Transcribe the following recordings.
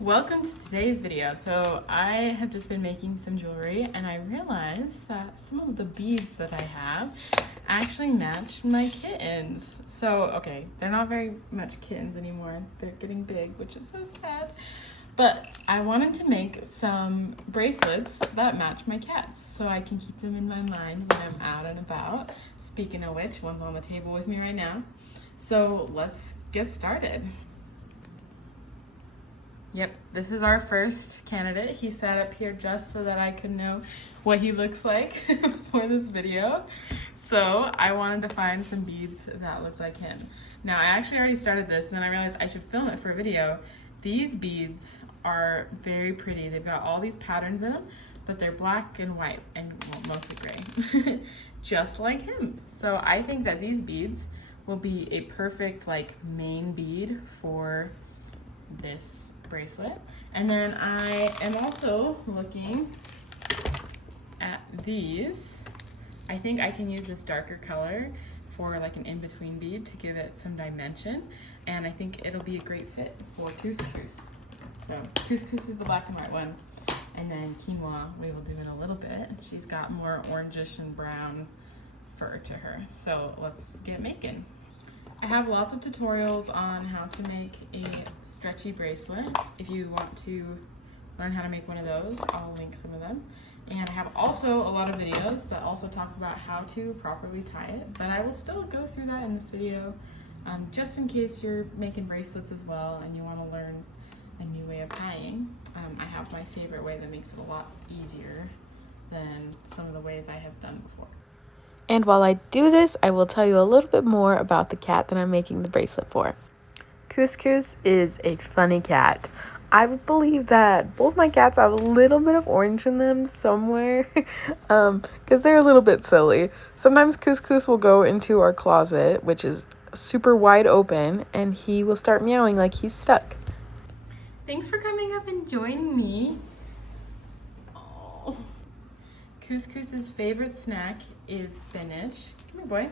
Welcome to today's video. So I have just been making some jewelry and I realized that some of the beads that I have actually match my kittens. So, okay, they're not very much kittens anymore. They're getting big, which is so sad. But I wanted to make some bracelets that match my cats so I can keep them in my mind when I'm out and about. Speaking of which, one's on the table with me right now. So let's get started. Yep, this is our first candidate. He sat up here just so that I could know what he looks like for this video. So I wanted to find some beads that looked like him. Now I actually already started this and then I realized I should film it for a video. These beads are very pretty. They've got all these patterns in them, but they're black and white and well, mostly gray, just like him. So I think that these beads will be a perfect like main bead for this bracelet. And then I am also looking at these. I think I can use this darker color for like an in-between bead to give it some dimension, and I think it'll be a great fit for couscous. So couscous is the black and white one, and then quinoa we will do in a little bit. She's got more orangish and brown fur to her, so let's get making. I have lots of tutorials on how to make a stretchy bracelet. If you want to learn how to make one of those, I'll link some of them. And I have also a lot of videos that also talk about how to properly tie it, but I will still go through that in this video, just in case you're making bracelets as well and you want to learn a new way of tying. I have my favorite way that makes it a lot easier than some of the ways I have done before. And while I do this, I will tell you a little bit more about the cat that I'm making the bracelet for. Couscous is a funny cat. I believe that both my cats have a little bit of orange in them somewhere because they're a little bit silly. Sometimes Couscous will go into our closet, which is super wide open, and he will start meowing like he's stuck. Thanks for coming up and joining me. Couscous's favorite snack is spinach. Come here, boy.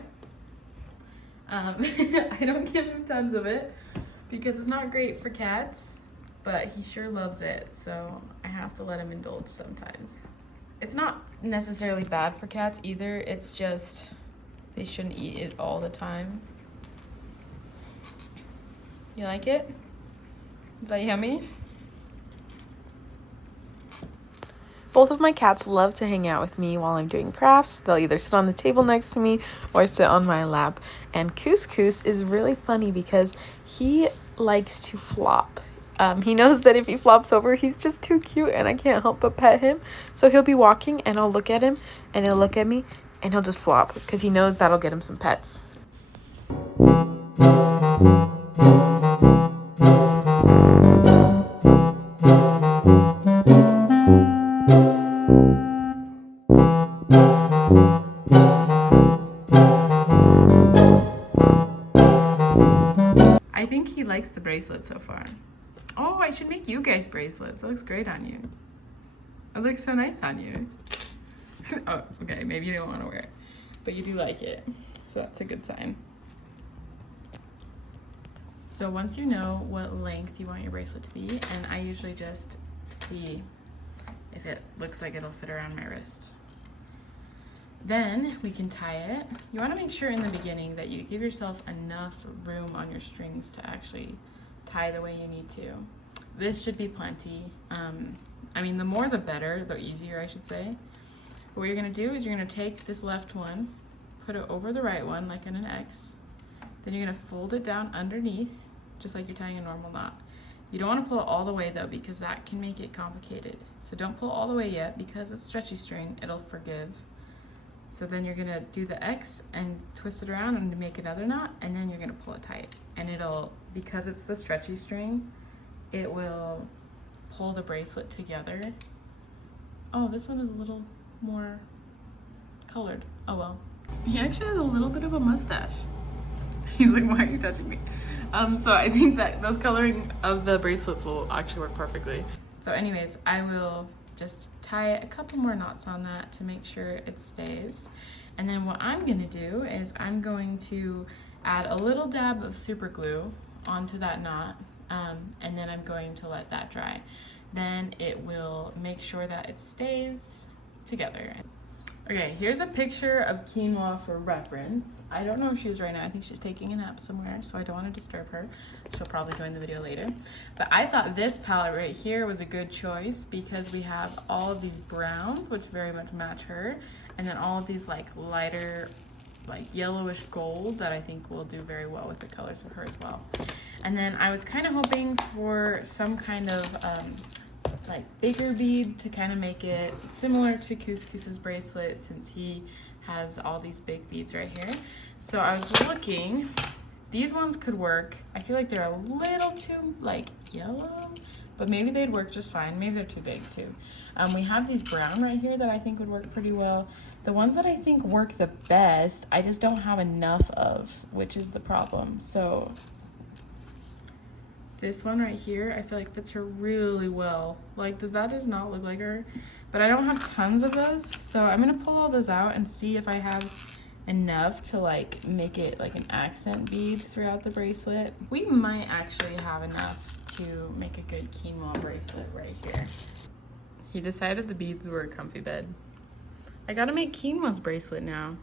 I don't give him tons of it because it's not great for cats, but he sure loves it, so I have to let him indulge sometimes. It's not necessarily bad for cats either, it's just they shouldn't eat it all the time. You like it? Is that yummy? Both of my cats love to hang out with me while I'm doing crafts. They'll either sit on the table next to me or sit on my lap. And Couscous is really funny because he likes to flop. He knows that if he flops over, he's just too cute and I can't help but pet him. So he'll be walking and I'll look at him and he'll look at me and he'll just flop because he knows that'll get him some pets. I think he likes the bracelet so far. Oh, I should make you guys bracelets. That looks great on you. It looks so nice on you. Oh, okay, maybe you don't want to wear it, but you do like it, so that's a good sign. So once you know what length you want your bracelet to be, and I usually just see if it looks like it'll fit around my wrist, then we can tie it. You want to make sure in the beginning that you give yourself enough room on your strings to actually tie the way you need to. This should be plenty. I mean, the more the better, the easier I should say. But what you're going to do is you're going to take this left one, put it over the right one like in an X, then you're going to fold it down underneath just like you're tying a normal knot. You don't want to pull it all the way though because that can make it complicated. So don't pull all the way yet because it's stretchy string, it'll forgive. So then you're gonna do the X and twist it around and make another knot, and then you're gonna pull it tight. And it'll, because it's the stretchy string, it will pull the bracelet together. Oh, this one is a little more colored. Oh well. He actually has a little bit of a mustache. He's like, why are you touching me? So I think that those coloring of the bracelets will actually work perfectly. So anyways, I will just tie a couple more knots on that to make sure it stays. And then what I'm gonna do is I'm going to add a little dab of super glue onto that knot and then I'm going to let that dry. Then it will make sure that it stays together. Okay, here's a picture of Quinoa for reference. I don't know where she is right now. I think she's taking a nap somewhere, so I don't want to disturb her. She'll probably join the video later. But I thought this palette right here was a good choice because we have all of these browns, which very much match her, and then all of these like lighter, like yellowish gold that I think will do very well with the colors of her as well. And then I was kind of hoping for some kind of like bigger bead to kind of make it similar to Couscous's bracelet, since he has all these big beads right here. So I was looking, these ones could work. I feel like they're a little too like yellow, but maybe they'd work just fine. Maybe they're too big too. We have these brown right here that I think would work pretty well. The ones that I think work the best, I just don't have enough of, which is the problem. So this one right here, I feel like fits her really well. Like, does not look like her? But I don't have tons of those, so I'm gonna pull all those out and see if I have enough to like make it like an accent bead throughout the bracelet. We might actually have enough to make a good quinoa bracelet right here. He decided the beads were a comfy bed. I gotta make Quinoa's bracelet now.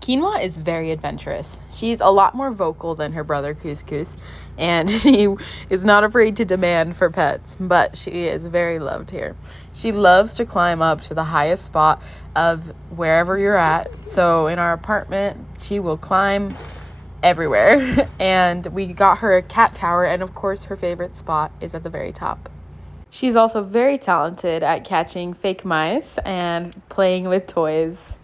Quinoa is very adventurous. She's a lot more vocal than her brother Couscous, and she is not afraid to demand for pets, but she is very loved here. She loves to climb up to the highest spot of wherever you're at. So in our apartment, she will climb everywhere. And we got her a cat tower, and of course her favorite spot is at the very top. She's also very talented at catching fake mice and playing with toys.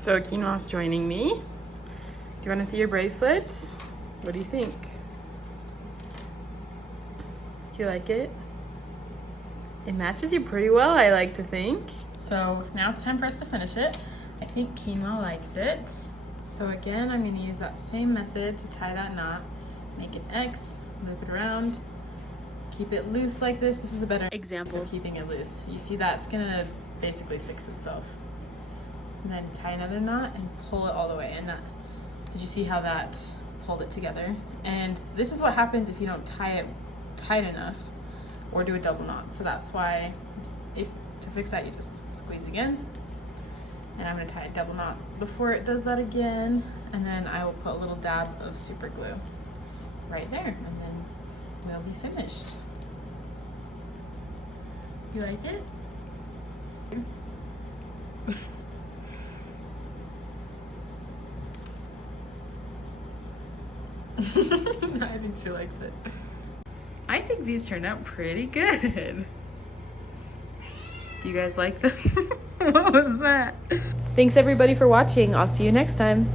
So Quinoa's joining me. Do you want to see your bracelet? What do you think? Do you like it? It matches you pretty well, I like to think. So now it's time for us to finish it. I think Quinoa likes it. So again, I'm going to use that same method to tie that knot. Make an X, loop it around, keep it loose like this. This is a better example of keeping it loose. You see that's going to basically fix itself. And then tie another knot and pull it all the way. And that, did you see how that pulled it together? And this is what happens if you don't tie it tight enough or do a double knot. So that's why, if to fix that, you just squeeze again. And I'm gonna tie a double knot before it does that again. And then I will put a little dab of super glue right there. And then we'll be finished. You like it? I think she likes it. I think these turned out pretty good. Do you guys like them? What was that? Thanks everybody for watching. I'll see you next time.